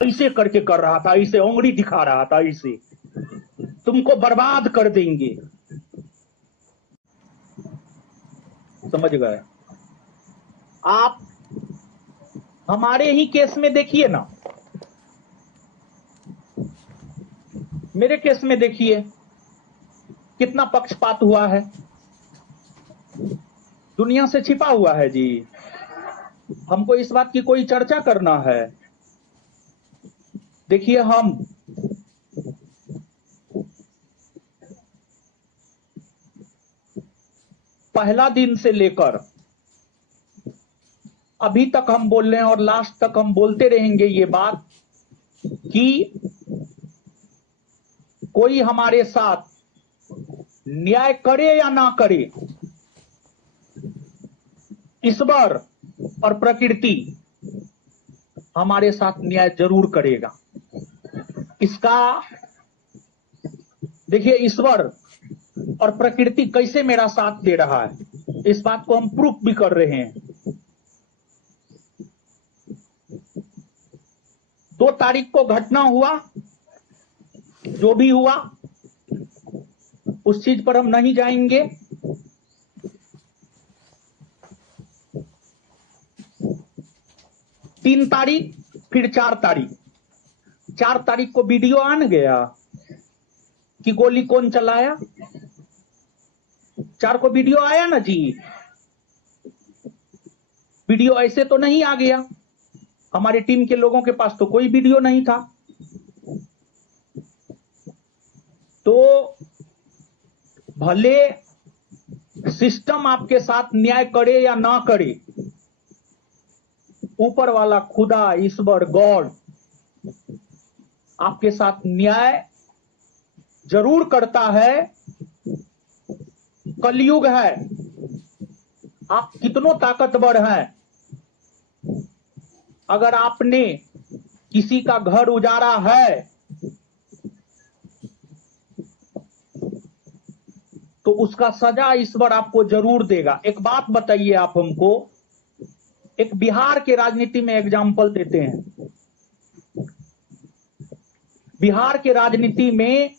ऐसे करके कर रहा था, इसे उंगली दिखा रहा था, इसे तुमको बर्बाद कर देंगे। समझ गए आप? हमारे ही केस में देखिए ना, मेरे केस में देखिए कितना पक्षपात हुआ है, दुनिया से छिपा हुआ है जी। हमको इस बात की कोई चर्चा करना है? देखिए, हम पहला दिन से लेकर अभी तक हम बोल रहे हैं और लास्ट तक हम बोलते रहेंगे ये बात कि कोई हमारे साथ न्याय करे या ना करे, ईश्वर और प्रकृति हमारे साथ न्याय जरूर करेगा। इसका देखिए, ईश्वर और प्रकृति कैसे मेरा साथ दे रहा है, इस बात को हम प्रूफ भी कर रहे हैं। 2 तारीख को घटना हुआ, जो भी हुआ उस चीज पर हम नहीं जाएंगे। 3 तारीख, फिर 4 तारीख। 4 तारीख को वीडियो आन गया कि गोली कौन चलाया। 4 को वीडियो आया ना जी। वीडियो ऐसे तो नहीं आ गया, हमारी टीम के लोगों के पास तो कोई वीडियो नहीं था। तो भले सिस्टम आपके साथ न्याय करे या ना करे, ऊपर वाला खुदा, ईश्वर, गॉड आपके साथ न्याय जरूर करता है। कलयुग है, आप कितनों ताकतवर हैं, अगर आपने किसी का घर उजाड़ा है तो उसका सजा ईश्वर आपको जरूर देगा। एक बात बताइए आप हमको, एक बिहार के राजनीति में एग्जाम्पल देते हैं। बिहार के राजनीति में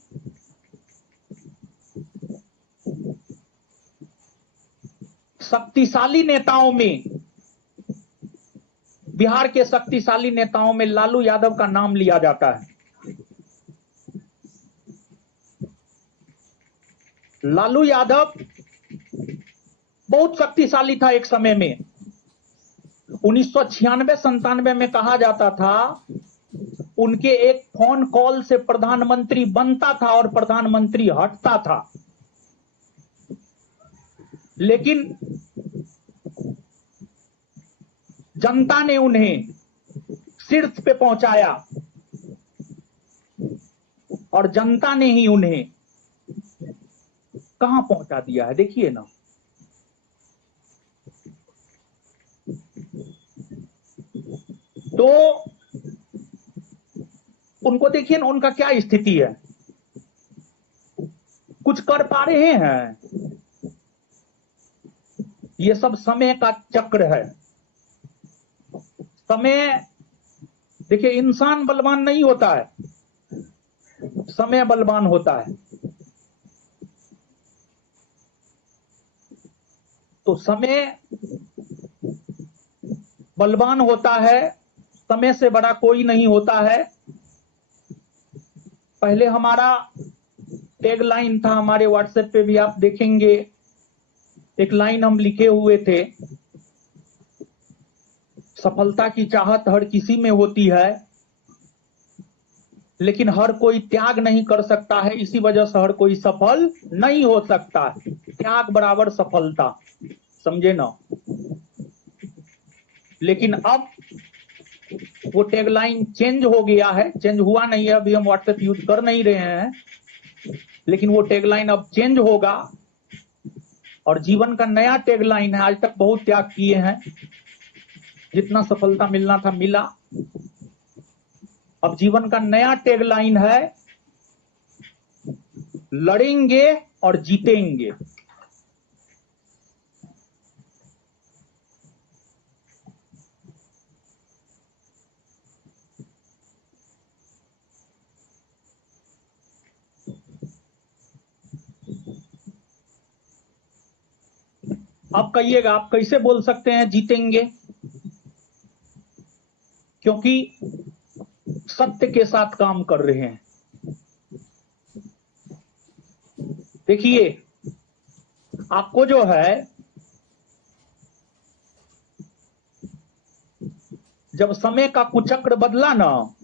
शक्तिशाली नेताओं में, बिहार के शक्तिशाली नेताओं में लालू यादव का नाम लिया जाता है। लालू यादव बहुत शक्तिशाली था एक समय में। 1996-97 में कहा जाता था उनके एक फोन कॉल से प्रधानमंत्री बनता था और प्रधानमंत्री हटता था। लेकिन जनता ने उन्हें शीर्ष पे पहुंचाया और जनता ने ही उन्हें कहां पहुंचा दिया है, देखिए ना। तो उनको देखिए ना, उनका क्या स्थिति है, कुछ कर पा रहे हैं? ये सब समय का चक्र है। समय, देखिए, इंसान बलवान नहीं होता है, समय बलवान होता है। तो समय बलवान होता है, समय से बड़ा कोई नहीं होता है। पहले हमारा टैग लाइन था, हमारे व्हाट्सएप पे भी आप देखेंगे, एक लाइन हम लिखे हुए थे, सफलता की चाहत हर किसी में होती है लेकिन हर कोई त्याग नहीं कर सकता है, इसी वजह से हर कोई सफल नहीं हो सकता। त्याग बराबर सफलता, समझे ना। लेकिन अब वो टैगलाइन चेंज हो गया है, चेंज हुआ नहीं है, अभी हम व्हाट्सएप यूज कर नहीं रहे हैं, लेकिन वो टैगलाइन अब चेंज होगा और जीवन का नया टैगलाइन है। आज तक बहुत त्याग किए हैं, जितना सफलता मिलना था मिला। अब जीवन का नया टैगलाइन है, लड़ेंगे और जीतेंगे। आप कहिएगा, आप कैसे बोल सकते हैं जीतेंगे? क्योंकि सत्य के साथ काम कर रहे हैं। देखिए, आपको जो है, जब समय का कुचक्र बदला ना,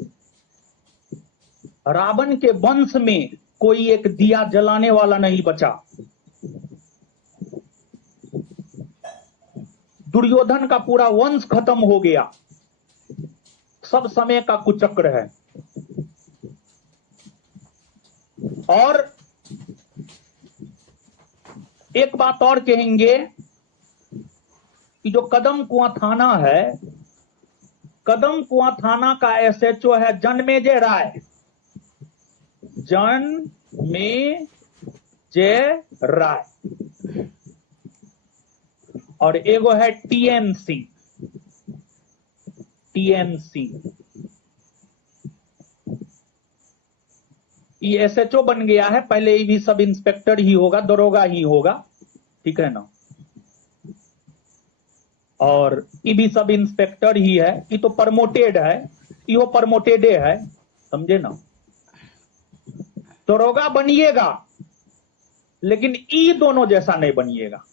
रावण के वंश में कोई एक दिया जलाने वाला नहीं बचा। दुर्योधन का पूरा वंश खत्म हो गया। सब समय का कुचक्र है। और एक बात और कहेंगे कि जो कदम कुआं थाना है, कदम कुआं थाना का एसएचओ है जन्मेजय राय। जन्मेजय राय। और एगो है टीएनसी। ये एसएचओ बन गया है, पहले ये भी सब इंस्पेक्टर ही होगा, दरोगा ही होगा, ठीक है ना। और ये भी सब इंस्पेक्टर ही है। ये तो प्रमोटेड है, यो प्रमोटेड है, समझे ना। दरोगा बनिएगा लेकिन ई दोनों जैसा नहीं बनिएगा,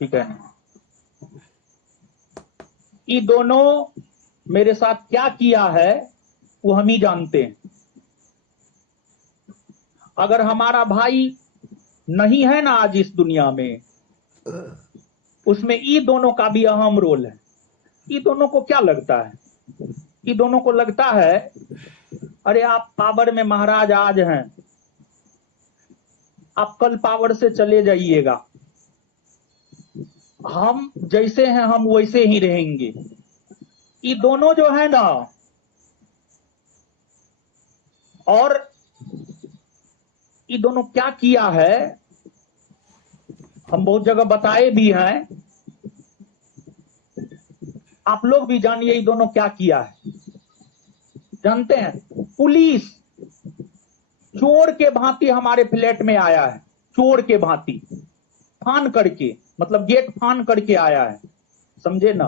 ठीक है ना। ये दोनों मेरे साथ क्या किया है वो हम ही जानते हैं। अगर हमारा भाई नहीं है ना आज इस दुनिया में, उसमें ये दोनों का भी अहम रोल है। ये दोनों को क्या लगता है? ये दोनों को लगता है अरे आप पावर में महाराज आज हैं, आप कल पावर से चले जाइएगा, हम जैसे हैं हम वैसे ही रहेंगे। ये दोनों जो है ना, और ये दोनों क्या किया है हम बहुत जगह बताए भी हैं, आप लोग भी जानिए ये दोनों क्या किया है। जानते हैं, पुलिस चोर के भांति हमारे फ्लैट में आया है, चोर के भांति फान करके, मतलब गेट फान करके आया है, समझे ना।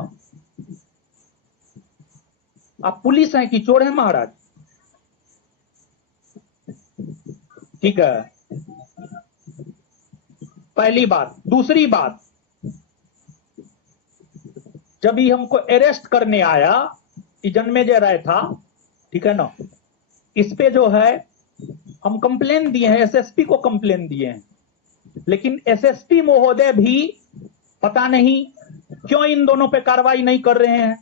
आप पुलिस हैं कि चोर हैं महाराज? ठीक है, पहली बात। दूसरी बात, जब ही हमको अरेस्ट करने आया, ये जन्मेजय राय था, ठीक है ना, इस पे जो है हम कंप्लेन दिए हैं, एसएसपी को कंप्लेन दिए हैं, लेकिन एसएसपी महोदय भी पता नहीं क्यों इन दोनों पे कार्रवाई नहीं कर रहे हैं।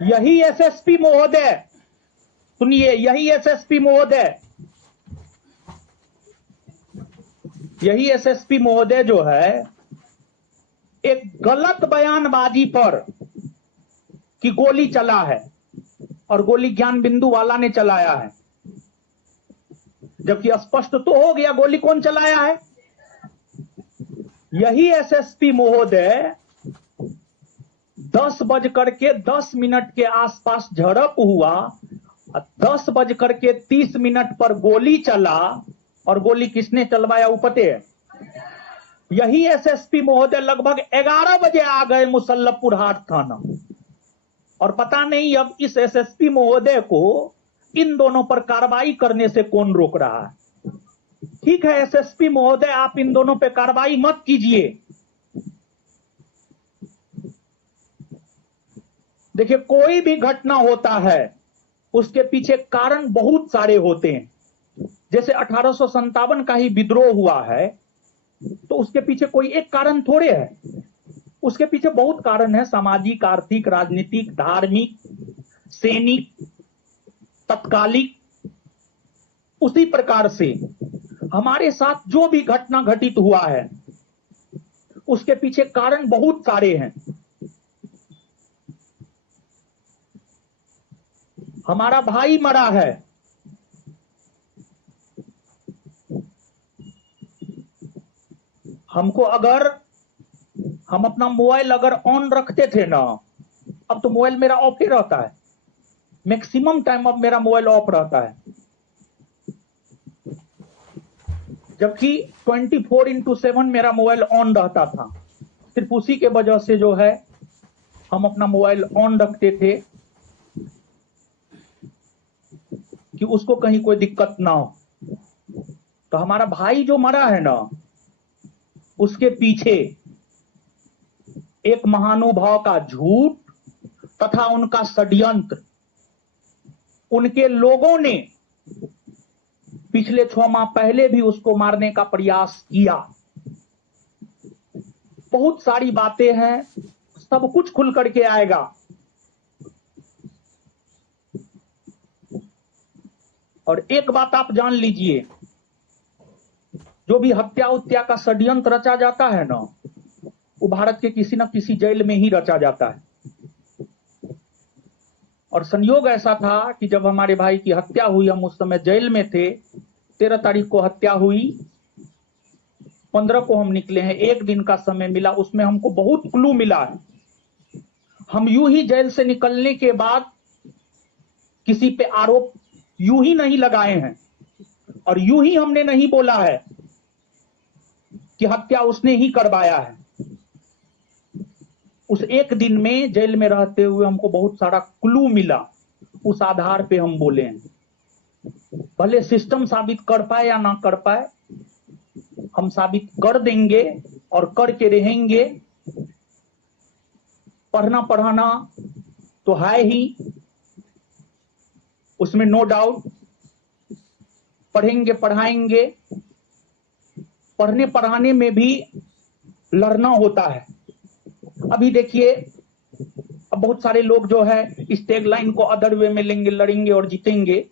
यही एसएसपी महोदय, सुनिए, यही एसएसपी महोदय जो है एक गलत बयानबाजी पर कि गोली चला है और गोली ज्ञान बिंदु वाला ने चलाया है, जबकि स्पष्ट तो हो गया गोली कौन चलाया है। यही एसएसपी महोदय 10:10 के आसपास झड़प हुआ, 10:30 पर गोली चला, और गोली किसने चलवाया वो पते है। यही एसएसपी महोदय लगभग 11 बजे आ गए मुसल्लमपुर हाट थाना, और पता नहीं अब इस एसएसपी महोदय को इन दोनों पर कार्रवाई करने से कौन रोक रहा है। ठीक है एसएसपी महोदय, आप इन दोनों पे कार्रवाई मत कीजिए। देखिए, कोई भी घटना होता है उसके पीछे कारण बहुत सारे होते हैं। जैसे 1857 का ही विद्रोह हुआ है, तो उसके पीछे कोई एक कारण थोड़े है, उसके पीछे बहुत कारण है, सामाजिक, आर्थिक, राजनीतिक, धार्मिक, सैनिक, तत्कालिक। उसी प्रकार से हमारे साथ जो भी घटना घटित हुआ है उसके पीछे कारण बहुत सारे हैं। हमारा भाई मरा है, हमको अगर हम अपना मोबाइल अगर ऑन रखते थे ना, अब तो मोबाइल मेरा ऑफ ही रहता है, मैक्सिमम टाइम अब मेरा मोबाइल ऑफ रहता है। जबकि 24/7 मेरा मोबाइल ऑन रहता था। सिर्फ उसी के वजह से जो है हम अपना मोबाइल ऑन रखते थे कि उसको कहीं कोई दिक्कत ना हो। तो हमारा भाई जो मरा है ना, उसके पीछे एक महानुभाव का झूठ तथा उनका षड्यंत्र, उनके लोगों ने पिछले 6 माह पहले भी उसको मारने का प्रयास किया। बहुत सारी बातें हैं, सब कुछ खुल करके आएगा। और एक बात आप जान लीजिए, जो भी हत्या उत्या का षड्यंत्र रचा जाता है ना, वो भारत के किसी न किसी जेल में ही रचा जाता है। और संयोग ऐसा था कि जब हमारे भाई की हत्या हुई, हम उस समय जेल में थे। 13 तारीख को हत्या हुई, 15 को हम निकले हैं। 1 दिन का समय मिला, उसमें हमको बहुत क्लू मिला है। हम यूं ही जेल से निकलने के बाद किसी पे आरोप यूं ही नहीं लगाए हैं, और यूं ही हमने नहीं बोला है कि हत्या उसने ही करवाया है। उस 1 दिन में जेल में रहते हुए हमको बहुत सारा क्लू मिला, उस आधार पे हम बोले हैं। भले सिस्टम साबित कर पाए या ना कर पाए, हम साबित कर देंगे और करके रहेंगे। पढ़ना पढ़ाना तो है ही, उसमें नो डाउट। पढ़ेंगे पढ़ाएंगे, पढ़ने पढ़ाने में भी लड़ना होता है। अभी देखिए, अब बहुत सारे लोग जो है इस टैगलाइन को अदर वे में लेंगे, लड़ेंगे और जीतेंगे।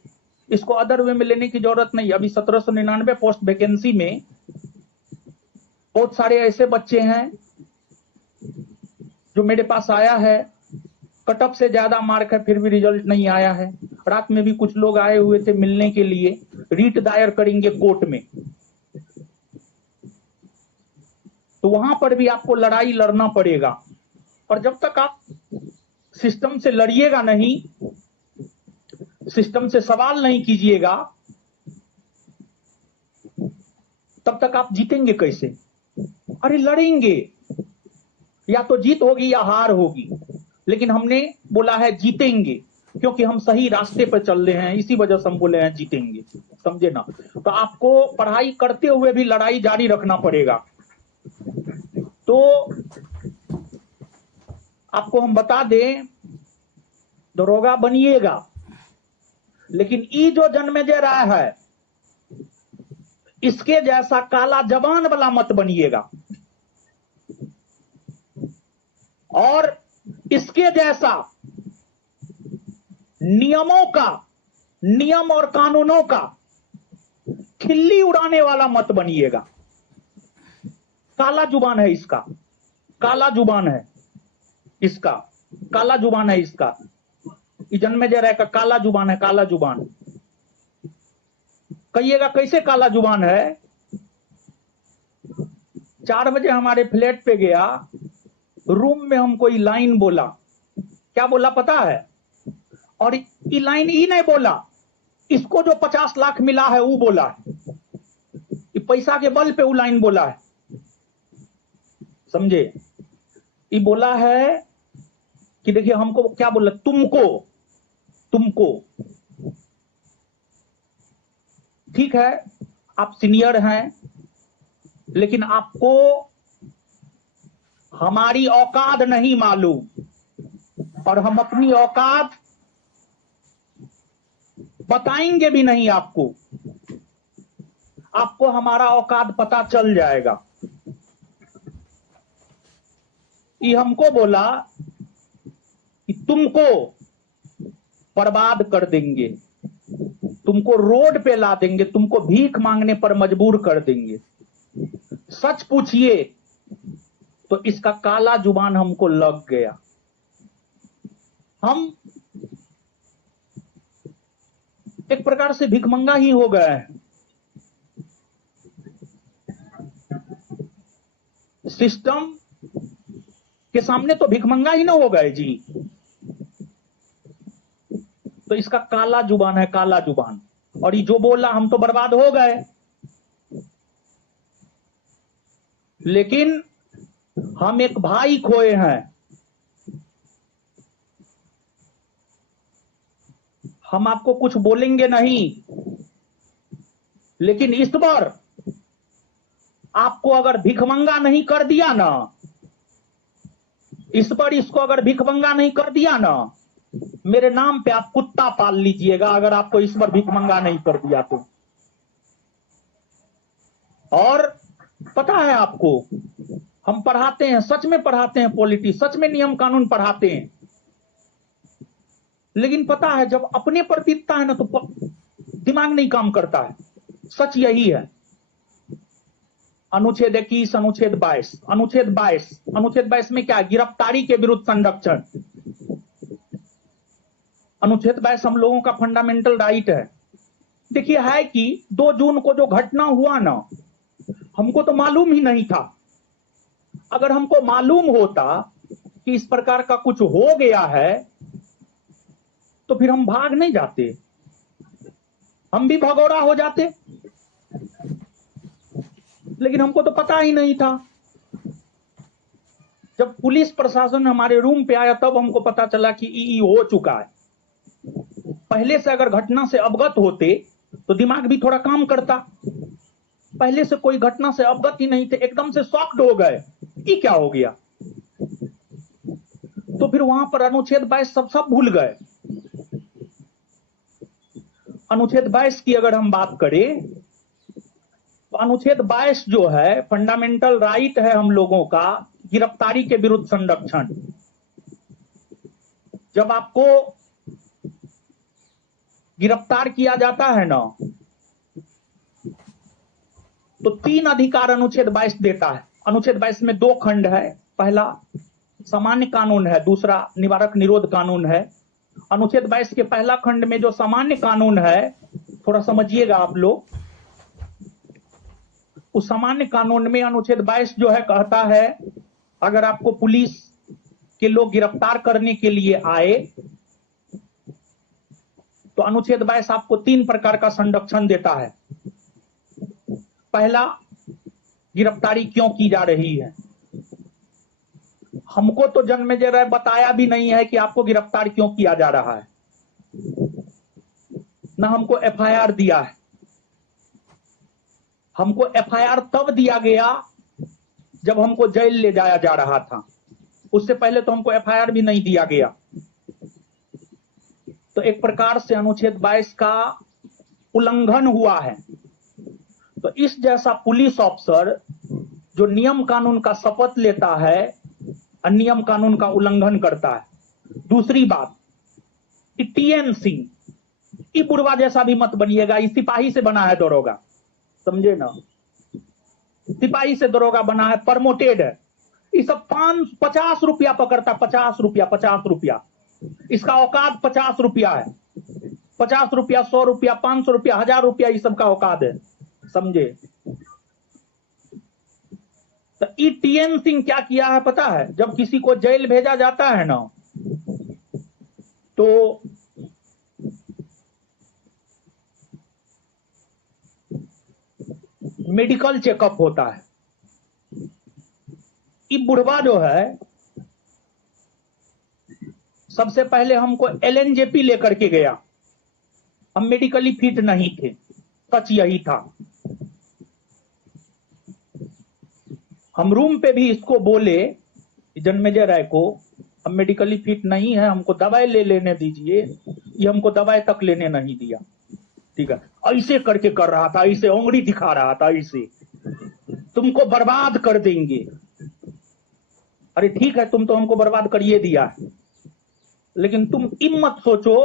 इसको अदर वे में लेने की जरूरत नहीं। अभी 1799 पोस्ट वैकेंसी में बहुत सारे ऐसे बच्चे हैं जो मेरे पास आया है, कट ऑफ से ज्यादा मार्क है, फिर भी रिजल्ट नहीं आया है। रात में भी कुछ लोग आए हुए थे मिलने के लिए, रीट दायर करेंगे कोर्ट में। तो वहां पर भी आपको लड़ाई लड़ना पड़ेगा। और जब तक आप सिस्टम से लड़िएगा नहीं, सिस्टम से सवाल नहीं कीजिएगा, तब तक आप जीतेंगे कैसे? अरे लड़ेंगे, या तो जीत होगी या हार होगी, लेकिन हमने बोला है जीतेंगे, क्योंकि हम सही रास्ते पर चल रहे हैं। इसी वजह से हम बोले हैं जीतेंगे, समझे ना? तो आपको पढ़ाई करते हुए भी लड़ाई जारी रखना पड़ेगा। तो आपको हम बता दें, दरोगा बनिएगा, लेकिन ये जो जन्म दे रहा है, इसके जैसा काला जबान वाला मत बनिएगा, और इसके जैसा नियम और कानूनों का खिल्ली उड़ाने वाला मत बनिएगा। काला जुबान है इसका, काला जुबान है इसका, काला जुबान है इसका। जन्मे जरा का काला जुबान है, काला जुबान। कहिएगा कैसे काला जुबान है? 4 बजे हमारे फ्लैट पे गया, रूम में हम कोई लाइन बोला। क्या बोला पता है? और ये लाइन ही नहीं बोला, इसको जो 50 लाख मिला है वो बोला है। ये पैसा के बल पे वो लाइन बोला है, समझे? ये बोला है कि देखिए हमको क्या बोला, तुमको ठीक है, आप सीनियर हैं, लेकिन आपको हमारी औकात नहीं मालूम, और हम अपनी औकात बताएंगे भी नहीं आपको। आपको हमारा औकात पता चल जाएगा। ये हमको बोला कि तुमको बर्बाद कर देंगे, तुमको रोड पे ला देंगे, तुमको भीख मांगने पर मजबूर कर देंगे। सच पूछिए तो इसका काला जुबान हमको लग गया। हम एक प्रकार से भिखमंगा ही हो गए हैं। सिस्टम के सामने तो भिखमंगा ही ना हो गए जी। तो इसका काला जुबान है, काला जुबान। और ये जो बोला, हम तो बर्बाद हो गए। लेकिन हम एक भाई खोए हैं, हम आपको कुछ बोलेंगे नहीं, लेकिन इस बार आपको अगर भिखमंगा नहीं कर दिया ना, इस पर इसको अगर भिखमंगा नहीं कर दिया ना, मेरे नाम पे आप कुत्ता पाल लीजिएगा, अगर आपको इस बार भिखमंगा नहीं कर दिया तो। और पता है आपको, हम पढ़ाते हैं, सच में पढ़ाते हैं पॉलिटी, सच में नियम कानून पढ़ाते हैं, लेकिन पता है जब अपने पर बीतता है ना तो दिमाग नहीं काम करता है। सच यही है। अनुच्छेद 21, अनुच्छेद 22, अनुच्छेद 22 में क्या, गिरफ्तारी के विरुद्ध संरक्षण। अनुच्छेद 22 हम लोगों का फंडामेंटल राइट है। देखिए है कि 2 जून को जो घटना हुआ ना, हमको तो मालूम ही नहीं था। अगर हमको मालूम होता कि इस प्रकार का कुछ हो गया है तो फिर हम भाग नहीं जाते, हम भी भगौड़ा हो जाते, लेकिन हमको तो पता ही नहीं था। जब पुलिस प्रशासन हमारे रूम पे आया तब हमको पता चला कि ई हो चुका है। पहले से अगर घटना से अवगत होते तो दिमाग भी थोड़ा काम करता। पहले से कोई घटना से अवगत ही नहीं थे, एकदम से शॉक्ड हो गए, ये क्या हो गया। तो फिर वहां पर अनुच्छेद 22 सब भूल गए। अनुच्छेद 22 की अगर हम बात करें तो अनुच्छेद 22 जो है फंडामेंटल राइट है हम लोगों का, गिरफ्तारी के विरुद्ध संरक्षण। जब आपको गिरफ्तार किया जाता है ना तो 3 अधिकार अनुच्छेद 22 देता है। अनुच्छेद 22 में 2 खंड है, पहला सामान्य कानून है, दूसरा निवारक निरोध कानून है। अनुच्छेद 22 के पहला खंड में जो सामान्य कानून है, थोड़ा समझिएगा आप लोग। उस सामान्य कानून में अनुच्छेद 22 जो है कहता है, अगर आपको पुलिस के लोग गिरफ्तार करने के लिए आए तो अनुच्छेद 22 आपको 3 प्रकार का संरक्षण देता है। पहला, गिरफ्तारी क्यों की जा रही है। हमको तो जन्मेजय बताया भी नहीं है कि आपको गिरफ्तार क्यों किया जा रहा है, ना हमको एफआईआर दिया है। हमको एफआईआर तब दिया गया जब हमको जेल ले जाया जा रहा था, उससे पहले तो हमको एफआईआर भी नहीं दिया गया। तो एक प्रकार से अनुच्छेद 22 का उल्लंघन हुआ है। तो इस जैसा पुलिस अफसर जो नियम कानून का शपथ लेता है और नियम कानून का उल्लंघन करता है। दूसरी बात, टीएन सिंह, ये बुढ़वा जैसा भी मत बनिएगा, इस सिपाही से बना है दरोगा, समझे ना, सिपाही से दरोगा बना है, प्रमोटेड है। ये सब 50 रुपया पकड़ता, 50 रुपया, इसका औकात 50 रुपया है। 50 रुपया, 100 रुपया, 500 रुपया, 1000 रुपया, ये सब का औकात है, समझे। तो टीएन सिंह क्या किया है पता है, जब किसी को जेल भेजा जाता है ना तो मेडिकल चेकअप होता है। ये बुढ़वा जो है सबसे पहले हमको एलएनजेपी लेकर के गया, हम मेडिकली फिट नहीं थे, सच यही था। हम रूम पे भी इसको बोले, जन्मेजय राय को, हम मेडिकली फिट नहीं है, हमको दवाई ले लेने दीजिए। ये हमको दवाई तक लेने नहीं दिया, ठीक है। ऐसे करके कर रहा था, ऐसे उंगली दिखा रहा था, ऐसे तुमको बर्बाद कर देंगे। अरे ठीक है, तुम तो हमको बर्बाद करिए दिया है, लेकिन तुम मत सोचो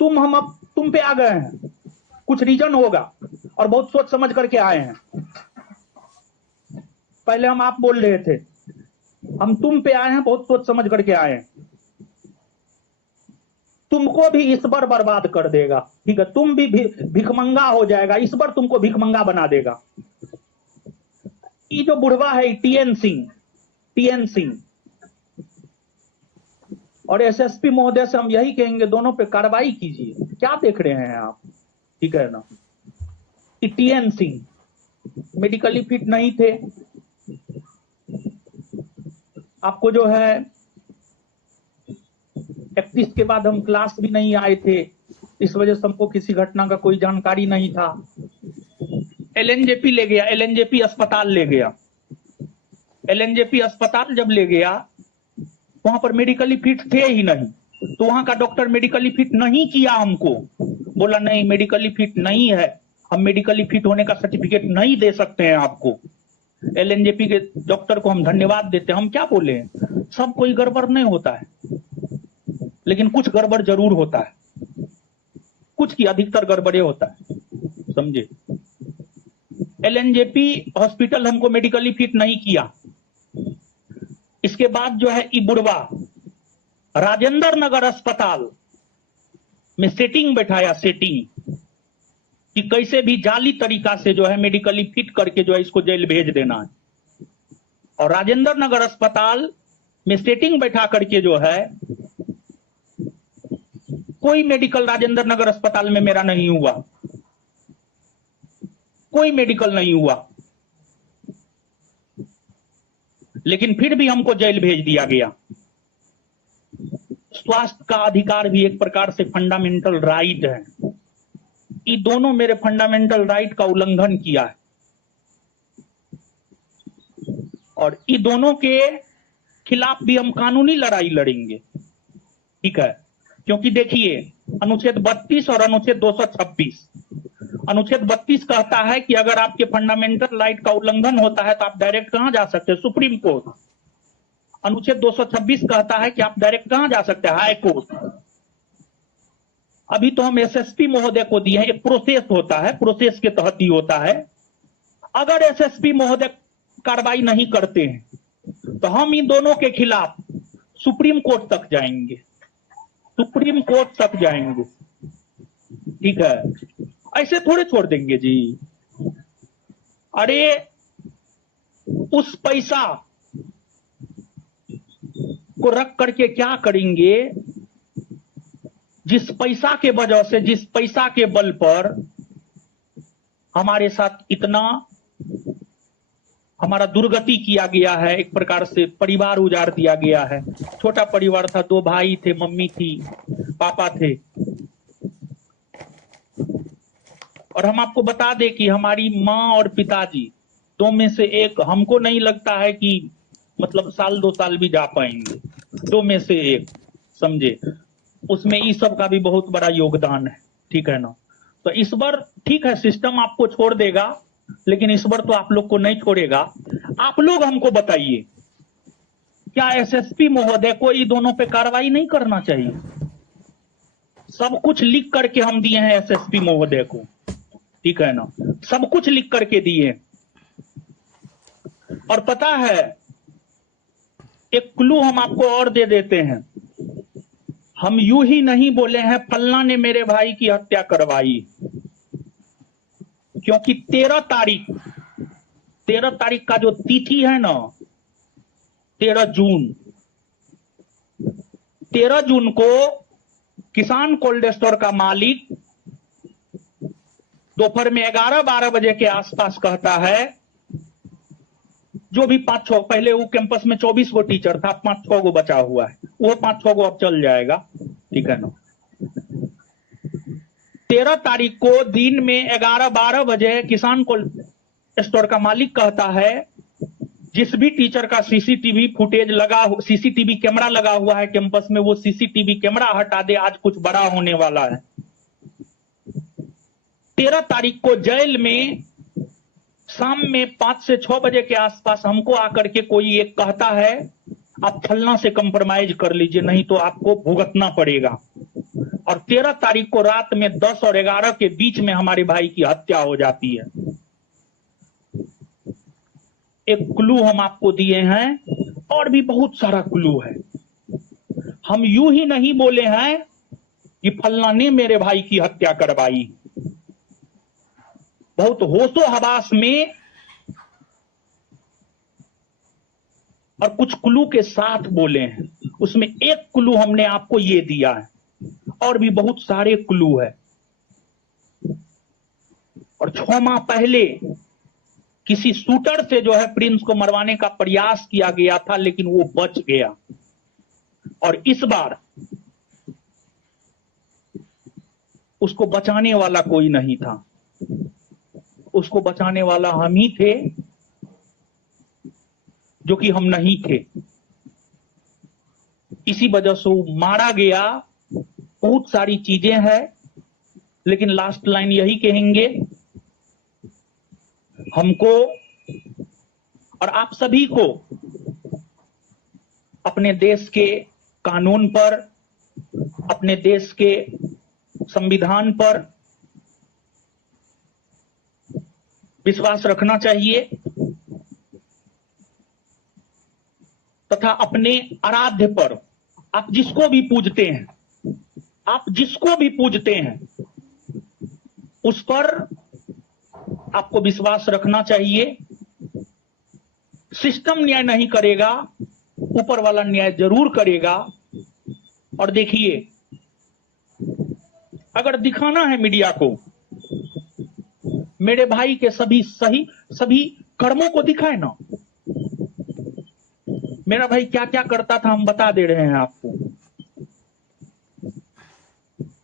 तुम पे आ गए हैं, कुछ रीजन होगा और बहुत सोच समझ करके आए हैं। पहले हम आप बोल रहे थे, हम तुम पे आए हैं, बहुत सोच समझ करके आए हैं। तुमको भी इस बार बर्बाद कर देगा, ठीक है, तुम भी भिखमंगा हो जाएगा, इस बार तुमको भिखमंगा बना देगा। ये जो बुढ़वा है टीएन सिंह और एसएसपी महोदय से हम यही कहेंगे, दोनों पे कार्रवाई कीजिए। क्या देख रहे हैं आप, ठीक है ना। टीएन सिंह मेडिकली फिट नहीं थे, आपको जो है 31 के बाद हम क्लास भी नहीं आए थे, इस वजह से हमको किसी घटना का कोई जानकारी नहीं था। एलएनजेपी ले गया, एलएनजेपी अस्पताल ले गया। एलएनजेपी अस्पताल जब ले गया, वहां पर मेडिकली फिट थे ही नहीं, तो वहां का डॉक्टर मेडिकली फिट नहीं किया हमको, बोला नहीं मेडिकली फिट नहीं है, हम मेडिकली फिट होने का सर्टिफिकेट नहीं दे सकते हैं आपको। एलएनजेपी के डॉक्टर को हम धन्यवाद देते हैं। हम क्या बोले, सब कोई गड़बड़ नहीं होता है, लेकिन कुछ गड़बड़ जरूर होता है, कुछ की अधिकतर गड़बड़े होता है, समझे। एलएनजेपी हॉस्पिटल हमको मेडिकली फिट नहीं किया। इसके बाद जो है इबुड़वा राजेंद्र नगर अस्पताल में सेटिंग बैठाया, सेटिंग कि कैसे भी जाली तरीका से जो है मेडिकली फिट करके जो है इसको जेल भेज देना है। और राजेंद्र नगर अस्पताल में सेटिंग बैठा करके जो है कोई मेडिकल राजेंद्र नगर अस्पताल में मेरा नहीं हुआ, कोई मेडिकल नहीं हुआ, लेकिन फिर भी हमको जेल भेज दिया गया। स्वास्थ्य का अधिकार भी एक प्रकार से फंडामेंटल राइट है। ये दोनों मेरे फंडामेंटल राइट का उल्लंघन किया है, और ये दोनों के खिलाफ भी हम कानूनी लड़ाई लड़ेंगे, ठीक है। क्योंकि देखिए अनुच्छेद 32 और अनुच्छेद 226, अनुच्छेद 32 कहता है कि अगर आपके फंडामेंटल राइट का उल्लंघन होता है तो आप डायरेक्ट कहां जा सकते हैं, सुप्रीम कोर्ट। अनुच्छेद 226 कहता है कि आप डायरेक्ट कहां जा सकते हैं, हाई कोर्ट। अभी तो हम एसएसपी महोदय को दिए हैं, एक प्रोसेस होता है, प्रोसेस के तहत ही होता है। अगर एसएसपी महोदय कार्रवाई नहीं करते हैं तो हम इन दोनों के खिलाफ सुप्रीम कोर्ट तक जाएंगे, सुप्रीम कोर्ट तक जाएंगे, ठीक है। ऐसे थोड़े छोड़ देंगे जी। अरे उस पैसा को रख करके क्या करेंगे, जिस पैसा के वजह से, जिस पैसा के बल पर हमारे साथ इतना हमारा दुर्गति किया गया है, एक प्रकार से परिवार उजाड़ दिया गया है। छोटा परिवार था, 2 भाई थे, मम्मी थी, पापा थे। और हम आपको बता दें कि हमारी माँ और पिताजी 2 में से एक, हमको नहीं लगता है कि मतलब 1-2 साल भी जा पाएंगे, 2 में से एक, समझे। उसमें इस सब का भी बहुत बड़ा योगदान है, ठीक है ना। तो इस बार ठीक है, सिस्टम आपको छोड़ देगा, लेकिन इस बार तो आप लोग को नहीं छोड़ेगा। आप लोग हमको बताइए, क्या एसएसपी महोदय को ये दोनों पे कार्रवाई नहीं करना चाहिए? सब कुछ लिख करके हम दिए हैं एसएसपी महोदय को, ठीक है ना, सब कुछ लिख करके दिए। और पता है, एक क्लू हम आपको और दे देते हैं। हम यूं ही नहीं बोले हैं फलना ने मेरे भाई की हत्या करवाई, क्योंकि 13 तारीख का जो तिथि है ना, 13 जून को किसान कोल्ड स्टोर का मालिक दोपहर में 11-12 बजे के आसपास कहता है, जो भी 5-6, पहले वो कैंपस में 24 गो टीचर था, 5-6 गो बचा हुआ है, वो 5-6 गो अब चल जाएगा, ठीक है ना। 13 तारीख को दिन में 11-12 बजे किसान कोल्ड स्टोर का मालिक कहता है, जिस भी टीचर का सीसीटीवी फुटेज लगा, सीसीटीवी कैमरा लगा हुआ है कैंपस में, वो सीसीटीवी कैमरा हटा दे, आज कुछ बड़ा होने वाला है। 13 तारीख को जेल में शाम में 5 से 6 बजे के आसपास हमको आकर के कोई एक कहता है, आप फलना से कंप्रोमाइज कर लीजिए, नहीं तो आपको भुगतना पड़ेगा। और 13 तारीख को रात में 10 और 11 के बीच में हमारे भाई की हत्या हो जाती है। एक क्लू हम आपको दिए हैं, और भी बहुत सारा क्लू है। हम यूं ही नहीं बोले हैं कि फलना ने मेरे भाई की हत्या करवाई, बहुत होशो हवास में और कुछ क्लू के साथ बोले हैं। उसमें एक क्लू हमने आपको ये दिया है, और भी बहुत सारे क्लू है। और 6 माह पहले किसी शूटर से जो है प्रिंस को मरवाने का प्रयास किया गया था, लेकिन वो बच गया। और इस बार उसको बचाने वाला कोई नहीं था, उसको बचाने वाला हम ही थे, जो कि हम नहीं थे। इसी वजह से वो मारा गया। बहुत सारी चीजें हैं, लेकिन लास्ट लाइन यही कहेंगे, हमको और आप सभी को अपने देश के कानून पर, अपने देश के संविधान पर विश्वास रखना चाहिए तथा अपने आराध्य पर, आप जिसको भी पूजते हैं, आप जिसको भी पूजते हैं, उस पर आपको विश्वास रखना चाहिए। सिस्टम न्याय नहीं करेगा, ऊपर वाला न्याय जरूर करेगा। और देखिए, अगर दिखाना है मीडिया को, मेरे भाई के सभी कर्मों को दिखाए ना। मेरा भाई क्या क्या करता था हम बता दे रहे हैं आपको।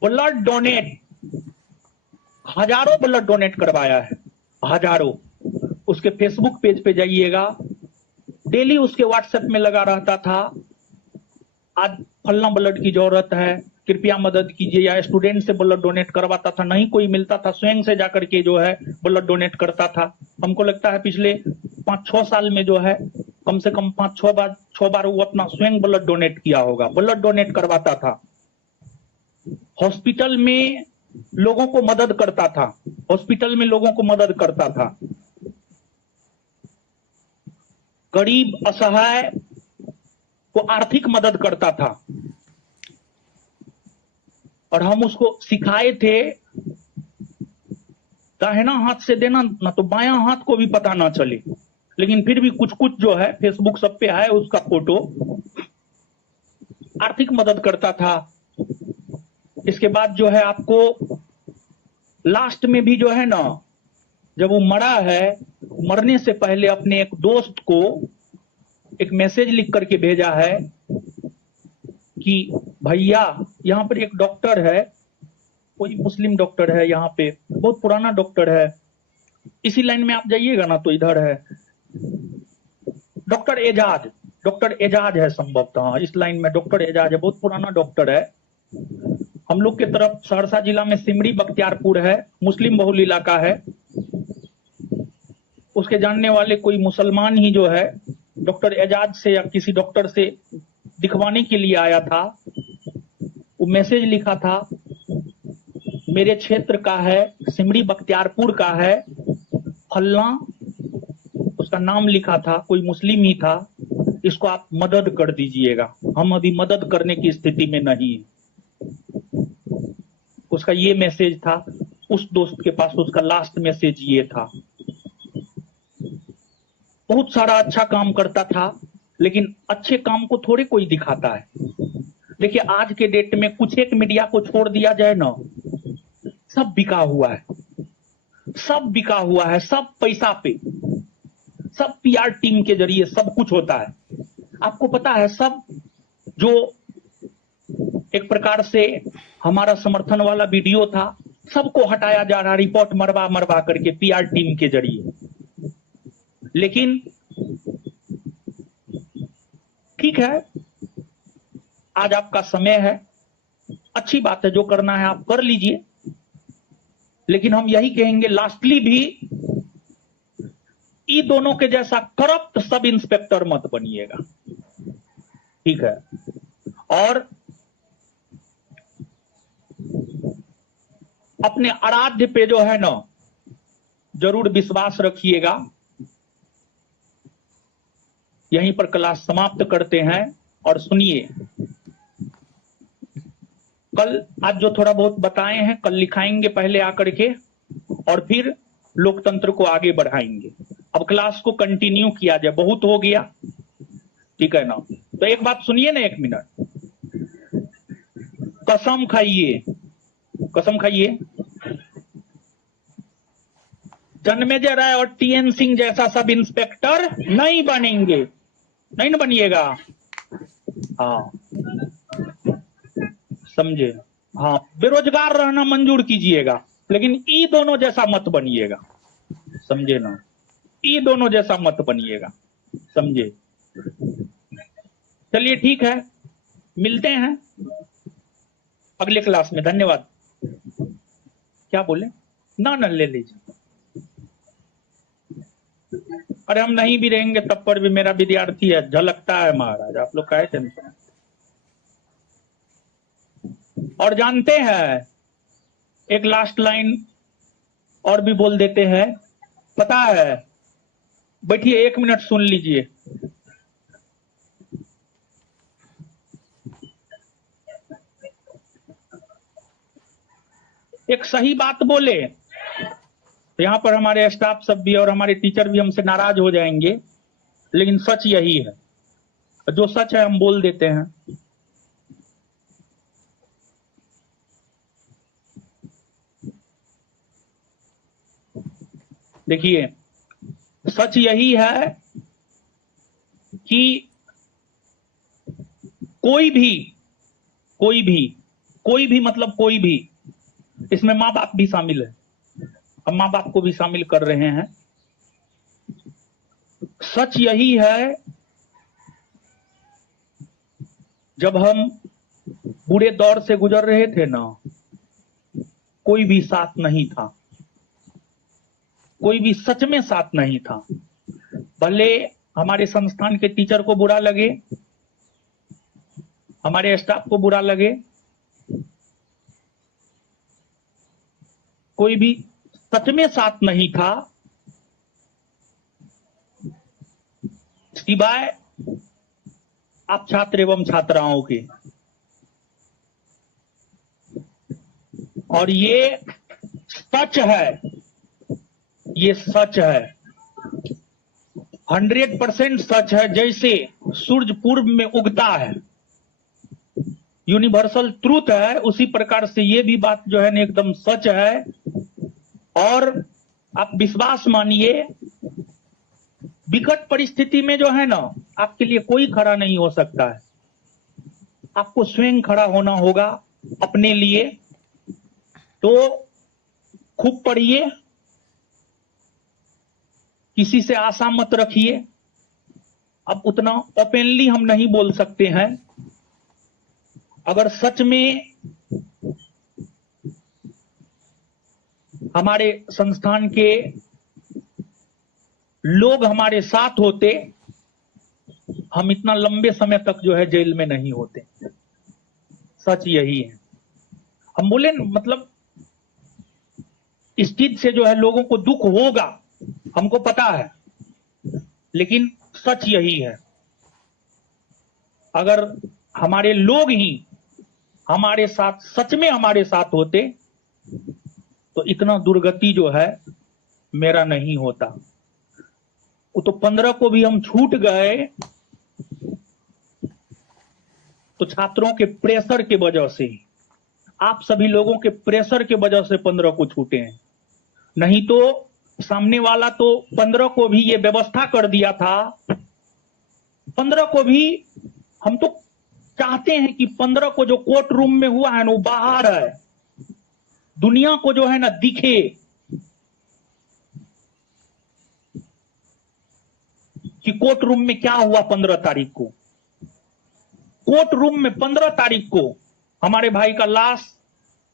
ब्लड डोनेट, हजारों ब्लड डोनेट करवाया है, हजारों। उसके फेसबुक पेज पे जाइएगा, डेली उसके व्हाट्सएप में लगा रहता था, आज फलना ब्लड की जरूरत है, कृपया मदद कीजिए। या स्टूडेंट से ब्लड डोनेट करवाता था, नहीं कोई मिलता था, स्वयं से जाकर के जो है ब्लड डोनेट करता था। हमको लगता है पिछले 5-6 साल में जो है कम से कम 5-6 बार वो अपना स्वयं ब्लड डोनेट किया होगा, ब्लड डोनेट करवाता था। हॉस्पिटल में लोगों को मदद करता था, हॉस्पिटल में लोगों को मदद करता था। गरीब असहाय को आर्थिक मदद करता था। और हम उसको सिखाए थे, दाहिना हाथ से देना ना तो बायां हाथ को भी पता ना चले। लेकिन फिर भी कुछ कुछ जो है फेसबुक सब पे है उसका फोटो, आर्थिक मदद करता था। इसके बाद जो है आपको लास्ट में भी जो है ना, जब वो मरा है, मरने से पहले अपने एक दोस्त को एक मैसेज लिख करके भेजा है कि भैया यहाँ पर एक डॉक्टर है, कोई मुस्लिम डॉक्टर है यहाँ पे, बहुत पुराना डॉक्टर है, इसी लाइन में आप जाइएगा ना तो इधर है डॉक्टर एजाज है संभवतः, इस लाइन में डॉक्टर एजाज है, बहुत पुराना डॉक्टर है। हम लोग के तरफ सहरसा जिला में सिमरी बख्तियारपुर है, मुस्लिम बहुल इलाका है। उसके जानने वाले कोई मुसलमान ही जो है डॉक्टर एजाज से या किसी डॉक्टर से दिखवाने के लिए आया था। वो मैसेज लिखा था, मेरे क्षेत्र का है, सिमरी बख्तियारपुर का है, फलना, उसका नाम लिखा था, कोई मुस्लिम ही था, इसको आप मदद कर दीजिएगा, हम अभी मदद करने की स्थिति में नहीं है। उसका ये मैसेज था, उस दोस्त के पास उसका लास्ट मैसेज ये था। बहुत सारा अच्छा काम करता था, लेकिन अच्छे काम को थोड़े कोई दिखाता है। देखिए आज के डेट में कुछ एक मीडिया को छोड़ दिया जाए ना, सब बिका हुआ है, सब बिका हुआ है, सब पैसा पे, सब पीआर टीम के जरिए सब कुछ होता है। आपको पता है, सब जो एक प्रकार से हमारा समर्थन वाला वीडियो था, सबको हटाया जा रहा, रिपोर्ट मरवा मरवा करके पीआर टीम के जरिए। लेकिन ठीक है, आज आपका समय है, अच्छी बात है, जो करना है आप कर लीजिए। लेकिन हम यही कहेंगे, लास्टली भी ये दोनों के जैसा करप्ट सब इंस्पेक्टर मत बनिएगा, ठीक है। और अपने आराध्य पे जो है ना जरूर विश्वास रखिएगा। यहीं पर क्लास समाप्त करते हैं। और सुनिए, कल आज जो थोड़ा बहुत बताए हैं कल लिखाएंगे पहले आकर के, और फिर लोकतंत्र को आगे बढ़ाएंगे। अब क्लास को कंटिन्यू किया जाए, बहुत हो गया, ठीक है ना। तो एक बात सुनिए ना, 1 मिनट, कसम खाइए, कसम खाइए, जन्मेजय राय और टीएन सिंह जैसा सब इंस्पेक्टर नहीं बनेंगे, नहीं ना बनिएगा। हाँ समझे। हाँ बेरोजगार रहना मंजूर कीजिएगा, लेकिन ई दोनों जैसा मत बनिएगा, समझे ना, ई दोनों जैसा मत बनिएगा, समझे। चलिए ठीक है, मिलते हैं अगले क्लास में। धन्यवाद। क्या बोले? ना ले लीजिए। अरे हम नहीं भी रहेंगे तब पर भी मेरा विद्यार्थी है, झलकता है महाराज, आप लोग काहे टेंशन। और जानते हैं एक लास्ट लाइन और भी बोल देते हैं, पता है, बैठिए 1 मिनट सुन लीजिए। एक सही बात बोले तो यहां पर हमारे स्टाफ सब भी और हमारे टीचर भी हमसे नाराज हो जाएंगे, लेकिन सच यही है, जो सच है हम बोल देते हैं। देखिए सच यही है कि कोई भी मतलब कोई भी, इसमें माँ बाप भी शामिल है, हम माँ बाप को भी शामिल कर रहे हैं। सच यही है, जब हम बुरे दौर से गुजर रहे थे ना, कोई भी साथ नहीं था, कोई भी सच में साथ नहीं था। भले हमारे संस्थान के टीचर को बुरा लगे, हमारे स्टाफ को बुरा लगे, कोई भी सच में साथ नहीं था, सिवाय आप छात्र एवं छात्राओं के। और ये सच है, ये सच है, 100% सच है। जैसे सूरज पूर्व में उगता है, यूनिवर्सल ट्रूथ है, उसी प्रकार से ये भी बात जो है ना एकदम सच है। और आप विश्वास मानिए, विकट परिस्थिति में जो है ना आपके लिए कोई खड़ा नहीं हो सकता है, आपको स्वयं खड़ा होना होगा अपने लिए। तो खूब पढ़िए, किसी से आशा मत रखिए। अब उतना ओपनली हम नहीं बोल सकते हैं, अगर सच में हमारे संस्थान के लोग हमारे साथ होते, हम इतना लंबे समय तक जो है जेल में नहीं होते। सच यही है। हम बोले मतलब इस चीज से जो है लोगों को दुख होगा, हमको पता है, लेकिन सच यही है। अगर हमारे लोग ही हमारे साथ सच में हमारे साथ होते तो इतना दुर्गति जो है मेरा नहीं होता। वो तो 15 को भी हम छूट गए तो छात्रों के प्रेशर के वजह से, आप सभी लोगों के प्रेशर के वजह से 15 को छूटे हैं। नहीं तो सामने वाला तो 15 को भी ये व्यवस्था कर दिया था। 15 को भी हम तो चाहते हैं कि 15 को जो कोर्ट रूम में हुआ है ना वो बाहर है, दुनिया को जो है ना दिखे कि कोर्ट रूम में क्या हुआ। 15 तारीख को कोर्ट रूम में 15 तारीख को हमारे भाई का लाश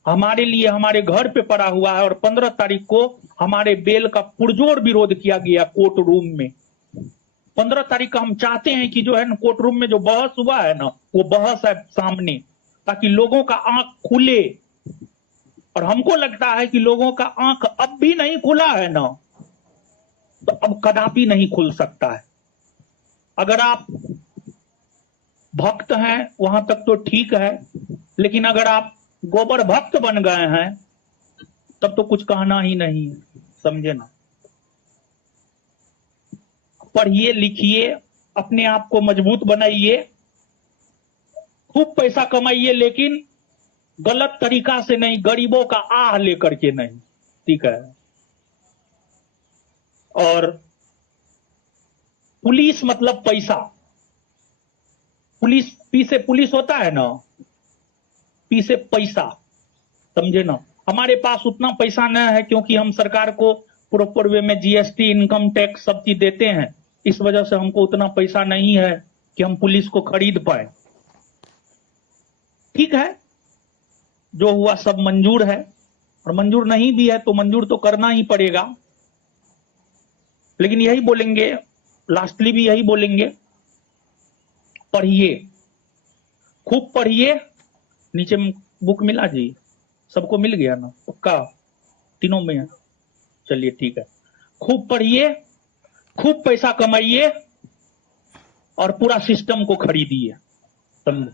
हमारे लिए हमारे घर पे पड़ा हुआ है, और 15 तारीख को हमारे बेल का पुरजोर विरोध किया गया कोर्ट रूम में। 15 तारीख का हम चाहते हैं कि जो है ना कोर्ट रूम में जो बहस हुआ है ना वो बहस है सामने, ताकि लोगों का आंख खुले। और हमको लगता है कि लोगों का आंख अब भी नहीं खुला है ना, तो अब कदापि नहीं खुल सकता है। अगर आप भक्त हैं वहां तक तो ठीक है, लेकिन अगर आप गोबर भक्त बन गए हैं तब तो कुछ कहना ही नहीं है, समझे ना। पढ़िए लिखिए, अपने आप को मजबूत बनाइए, खूब पैसा कमाइए, लेकिन गलत तरीका से नहीं, गरीबों का आह लेकर के नहीं, ठीक है। और पुलिस मतलब पैसा। पुलिस, पी से पुलिस होता है ना, पी से पैसा, समझे ना। हमारे पास उतना पैसा न है क्योंकि हम सरकार को प्रॉपर वे में जीएसटी, इनकम टैक्स सब चीज देते हैं। इस वजह से हमको उतना पैसा नहीं है कि हम पुलिस को खरीद पाए। ठीक है, जो हुआ सब मंजूर है, और मंजूर नहीं भी है तो मंजूर तो करना ही पड़ेगा। लेकिन यही बोलेंगे, लास्टली भी यही बोलेंगे, पढ़िए, खूब पढ़िए। नीचे बुक मिला जी, सबको मिल गया ना, पक्का तीनों में है। चलिए ठीक है, खूब पढ़िए, खूब पैसा कमाइए और पूरा सिस्टम को खरीदिए, समझे।